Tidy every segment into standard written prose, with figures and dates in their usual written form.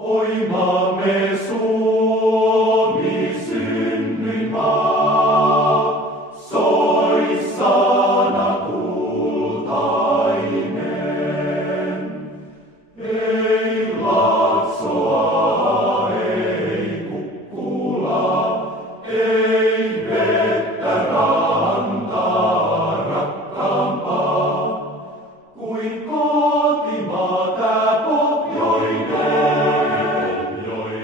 Oi maamme Suomi, synnyinmaa, soi sana kultainen. Ei Laaksoa, ei Kukkulaa, ei vettä rantaa rakkaampaa kuin kotimaa tää pohjoinen,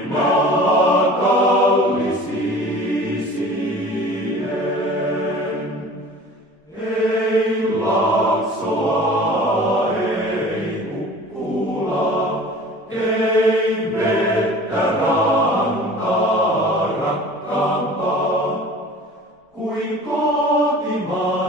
maa kaunis isien. Ei Laaksoa, ei Kukkulaa, ei vettä rantaa rakkaampaa kuin kotimaa.